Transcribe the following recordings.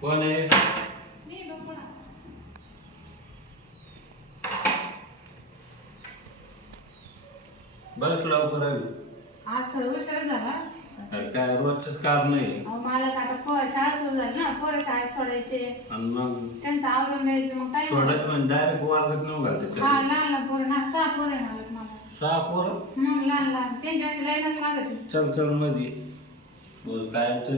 कोण आहे? मी बघा. बस लवकर आली. आज सर्व उशीर झाला. अरे काय रोजच काम नाही. अहो मला आता शाळा सुरू झाली ना, पोरं शाळेत सोडायचे, आणि मग त्यांचं आवरून द्यायचं, मग काय सोडायचं म्हणजे डायरेक्ट वर्गात नेऊन घालते. हा लहान लहान पोरं ना, 6 पोरं आहे मला. 6 पोरं? मग लहान लहान त्यांची अशी लाईनच लागत नाही. चल चल मध्ये बोल काय चल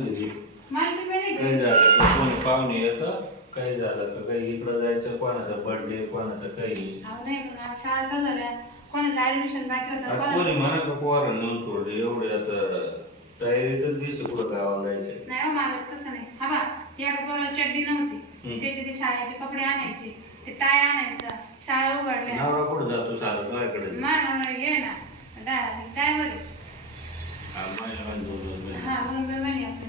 माहिती नाही काही झालं तर कोणी पाहुणे येतं, काही झालं तर काही इकडं जायचं, कोणाचा बर्थडे कोणाचं काही. अहो नाही पण आज शाळा चालू झाल्या, कोणाचं ऍडमिशन बाकी होतं, कोणी म्हणा का पोरांना नेऊन सोडले एवढे आता तयारीतच दिसते कुठं गावाला जायचं. नाही हो मला तसं नाही. हा बा या पोराला चड्डी नव्हती, त्याचे ते शाळेचे कपडे आणायचे, ते टाय आणायचा, शाळा उघडल्या. नवरा कुठं जातो सारं तुझ्याकडे? मानवर घे ना ड्रायव्हर. हा माझ्या हा मुंबई मध्ये आपलं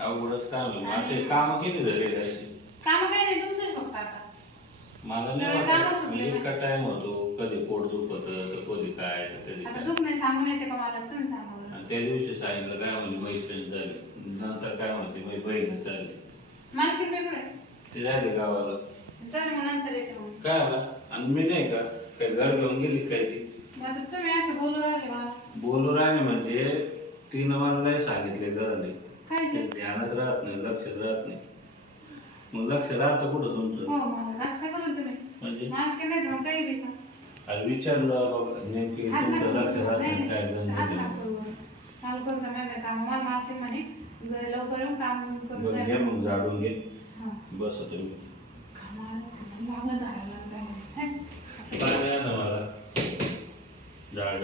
अवघडच काम आहे. मग ते काम किती झाले अशी? काम काय नाही, तुमचंच फक्त आता. मला सगळं नाही कामं वाटत. सुटले इतका टाइम होतो, कधी पोट दुखत तर कधी काय तर कधी आता काय. दुख नाही सांगून येते का मला, तुम्ही सांगा बरं. आणि त्या दिवशी सांगितलं काय म्हणजे मैत्रीण झाली, नंतर काय म्हणते माझी बहीण झाली, मला किती वेगळं ते झाले गावाला. चल मग नंतर येते मग. काय आला आणि मी नाही का काय घर घेऊन गेली काय ती? मग आता तुम्ही असे बोलू राहिले मला. बोलू राहिले म्हणजे तिनं मला नाही सांगितले घर नाही, काय ते ते? ध्यानात राहत नाही, लक्षात राहत नाही. मग लक्ष राहतं कुठं हो तुमचं? मला असं काय करू तुम्ही? म्हणजे मला काय नाही मग काही बी का? अरे विचारलं बघ नेमकी हात तुमचं नका लक्ष करू. राहत नाही नाही काय नाही गंज असं नाही. नका करू बरं. मला करू का नाही काम, मला मारते म्हणे घरी लवकर येऊन काम करून बरं घे जाईल. मग झाडून घे, हा. बस तुम्ही. कामाला मागं धरायला लागलं आहे. असं काय नाही ना मला झाड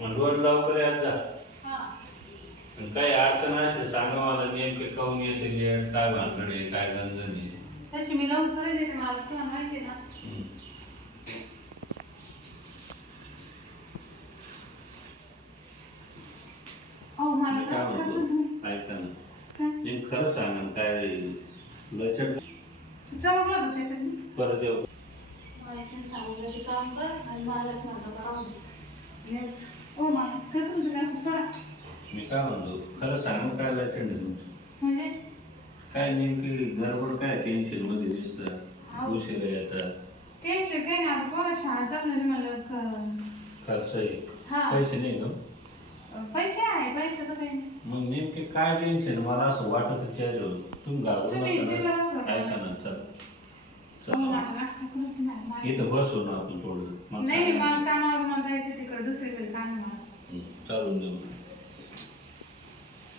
मग रोज लवकर यात जा. हा. आणि काही अडचण असते सांगा मला, नेमके काऊन येते लेट, काय भानगडे काय गंज नाही. तशी मी लवकरच येते, मला तुला माहिती आहे ना. अहो मला मी काय कसं करता म्हणतो तुम्ही? ऐका ना, काय? मी खरं सांगा ना, काय लचक चमकलं होतं त्याच्यात मी. परत येऊ. माझ्याशी सांगितलं की काम कर आणि मालक म्हणतो का राहू दे. ओ मला कर तुम्ही असं सोडा. मी काय म्हणतो खरं सांगा, काय लचक नाही तुमचं? म्हणजे काय नेमकी गडबड काय टेन्शन मध्ये दिसतं, अहो. उशिरा येतात, टेन्शन काही नाही, आता पोरं शाळा चालू झाली मला खर्च आहे, हा. पैसे नाही का? पैसे आहे, पैशाचं काही नाही. मग नेमके काय टेन्शन मला असं वाटत चेहऱ्यावर. तुम्ही घाबरू तुम्ही नका दिलं ना. असं. ऐका ना चल अहो, चल मला असं काय करत नाही. मला- इथं बसू ना आपण थोडं. मला नाही नाही, सांगा. मला कामावर मला जायचं तिकडे दुसरीकडे काम आहे मला. चालून देऊ.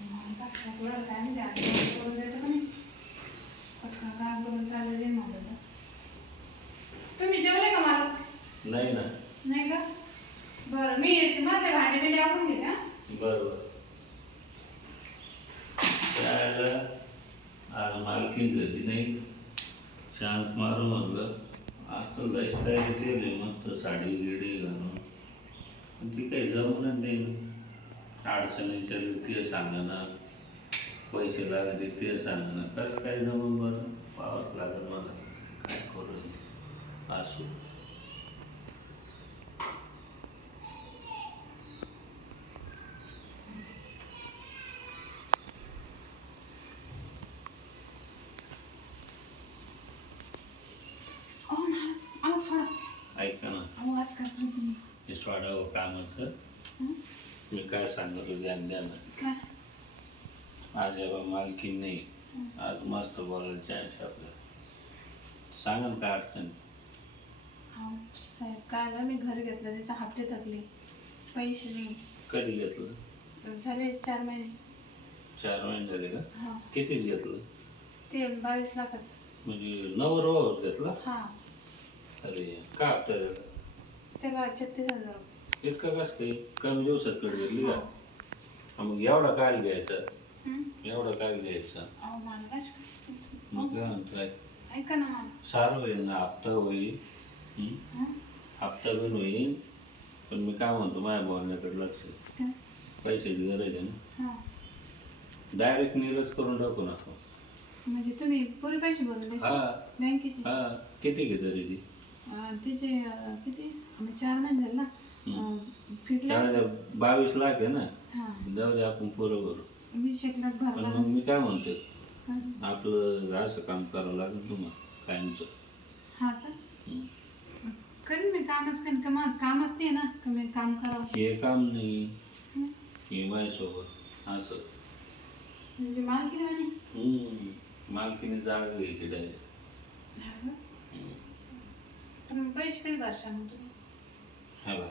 मला कसं काय कळलं काय माहिती, असं काय करून देतं का नाही? पटकन काम करून चाललं जाईल माझं तर. तुम्ही जेवले का मला? नाही ना. नाही का? बरं मी येते, मधले भांडे बिंडे आवरून घेते. हा? बरोबर. त्याला आज मालकी झाली नाही, चान्स मारून म्हणलं असं लाईफस्टाईल केली मस्त साडी गिडी घालून, पण ती काही जमूनच नाही ना. अडचणीच्या ते सांगणं, पैसे लागते ते सांगणं, कसं काय जमून बरं पावत लागत मला, काय करू असू. अहो मला सोडा. ऐका ना, अहो असं काय करत तुम्ही? हे सोडावं कामाचं. हं? मी काय सांगतो ध्यान द्या ना. काय? आज या मालकी नाही, आज मस्त बोलायला चान्स आपल्याला. सांगा ना काय अडचण. अहो साहेब काय झालं, मी घर घेतलं, त्याचे हप्ते थकले, पैसे नाही. कधी घेतलं? झाले 4 महिने. 4 महिने झाले का? हा. कितीच घेतलं? ते 22 लाखाचं. म्हणजे नवं रोज घेतला? हा. अरे काय हप्ता झाला? त्याला 36,000 रुपये. इतकं कसं काही कमी दिवसात कडे घेतली का? हा, मग एवढा काय घ्यायचा? हं? एवढा काय घ्यायचा? अहो मला काय शिकवतो? मग काय म्हणतोय? ऐका ना मला. सारं होईल ना, हप्ता होईल. हं? हप्ता पण होईल, पण मी काय म्हणतो माझ्या बोलण्याकडे लक्ष. काय? पैशाची गरज आहे ना, हा. डायरेक्ट नीलच करून टाकू नका. म्हणजे तुम्ही पुरे पैसे भरले हा बँकेचे? हा. किती घेत रे ती? तिचे किती आम्ही 4 महिने झाले ना, फिटला त्याला 22 लाख आहे ना, हा जाऊ दे आपण पोरं भरू. 20 लाख पण भरला मग मी काय म्हणते, हा. आपलं असं काम करावं लागेल तुम्हाला कायमचं. हा का हं. करीन मी कामच करीन का मग कामच ते ना का मी काम करावं हे काम नाही, हं. हे माझ्यासोबत असं. म्हणजे मालकीण म्हणे मालकीने जागा घ्यायची डायरेक्ट. हा का? पण मग पैसे कधी भरशा मग तुम्ही हा बा,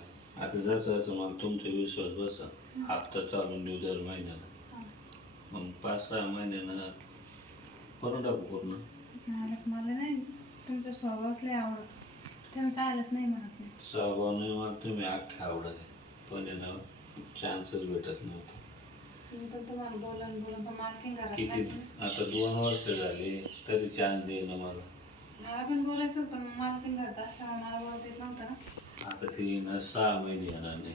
आता जसं असं मला तुमचा विश्वास बसा, हप्ता चालून देऊ दर महिन्याला, हा. मग 5-6 महिन्यानं करून टाकू पूर्ण. मला नाही तुमचा स्वभावच लय आवडतो तुम्ही काय आलंच नाही म्हणत नाही स्वभावाने मला तुम्ही अख्खे आवडत आहे, पण आहे ना चान्सच भेटत नव्हता. मी पण तुम्हाला बोलून पण मालकीण घरात किती नाही. आता 2 वर्ष झाले तरी चान्स देईन मला. मला पण बोलायचं होतं पण मालकीण घरात असल्यामुळे मला बोलता येत नव्हतं ना. आता ती ना 6 महिने येणार नाही,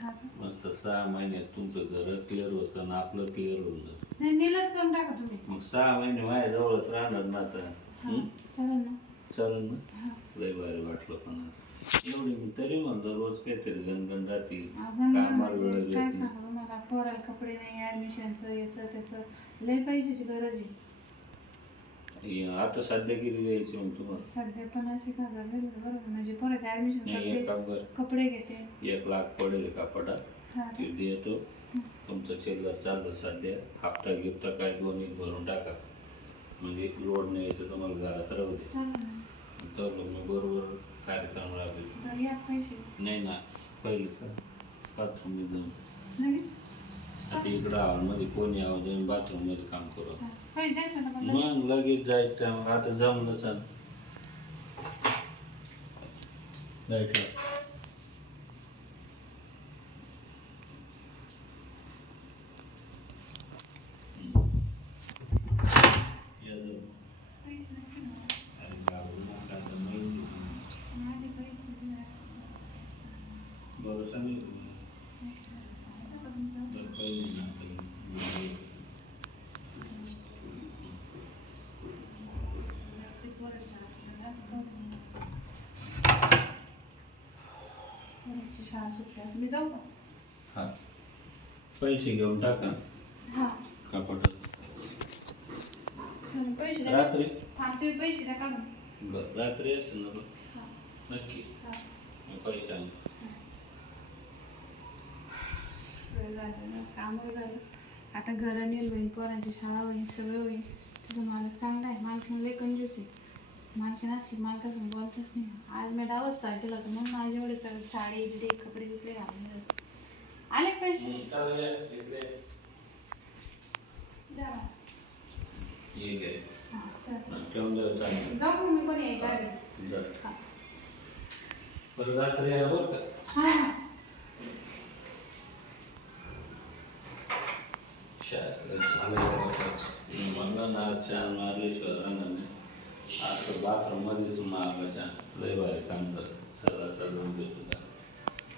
हा का? मस्त 6 महिन्यात तुमचं घर क्लिअर होतं आणि आपलं क्लिअर होऊन जातं. नाही नीलच करून टाका तुम्ही मग 6 महिने माझ्या जवळच राहणार ना आता. हा चालेल ना चालेल ना, हा लय भारी वाटलं. पण एवढी मी तरी म्हणतो रोज काहीतरी गणगण राहते, गणगण कामाला वेळ म्हणजे देत काय नाही. सांगू मला पोराला कपडे नाही ऍडमिशनचं याचं त्याचं लय पैशाची गरज आहे आता सध्या किती द्यायची मग तुम्हाला? सध्या 50,000 दिले बरोबर म्हणजे पोराचं ऍडमिशन नाही, एक काम करते कर, कपडे घेते 1 लाख पडेल कपाटात, हा ते देतो. तुमचं चिल्लर चाललं सध्या, हप्ता गिफ्ता काय दोन्ही भरून टाका, म्हणजे लोड नाही यायचं तुम्हाला घरात राहू दे. चालेल ना तर मी बरोबर कार्यक्रम राहते. तर या पैसे नाही ना, पहिलं सर बाथरूम जाऊन लगेच आता इकडं हॉलमध्ये कोणी आवाज येऊन बाथरूममध्ये काम करू. पैसे द्यायचं ना पण मग लगेच जायचं टाइम आता जमलं चाल जायचं. पैसे नसतील ना. माझे पैसे दिले असते. भरोसा नाही सांगितलं का तुमचं? तर पहिले ना ते पोराची शाळा सुटली ना, जाऊ दे. पोराची शाळा सुटली असं मी जाऊ का हा पैसे घेऊन टाका हा कपाटात चालेल पैसे द्या रात्री. थांबते पैसे द्या काढून बरं रात्री असेल ना बरं, हा नक्की हा मग पैसे आण. सगळं झालं ना कामं झालं आता घरं नेल होईल पोरांची शाळा होईल सगळं होईल तुझं मालक चांगला आहे मालकीन लय कंजूस आहे मालकीन असली मालकासमोर बोलतच नाही आज मी डावच सायचं होतं म्हणून माझे एवढे सगळे साडी बिडे कपडे बिपडे घालले आले का पैसे द्या मला. ये घे हा चल ठेवून द्यावं चालेल. जाऊ मग मी कोणी यायच्या आधी जा. हा परत रात्री या बरं का. हा हा म्हणलं ना छान मारलेश्वर राहणार नाही आज तर बाथरूम मध्येच मागायच्या लय भारी काम कर सगळं चालवून देतो.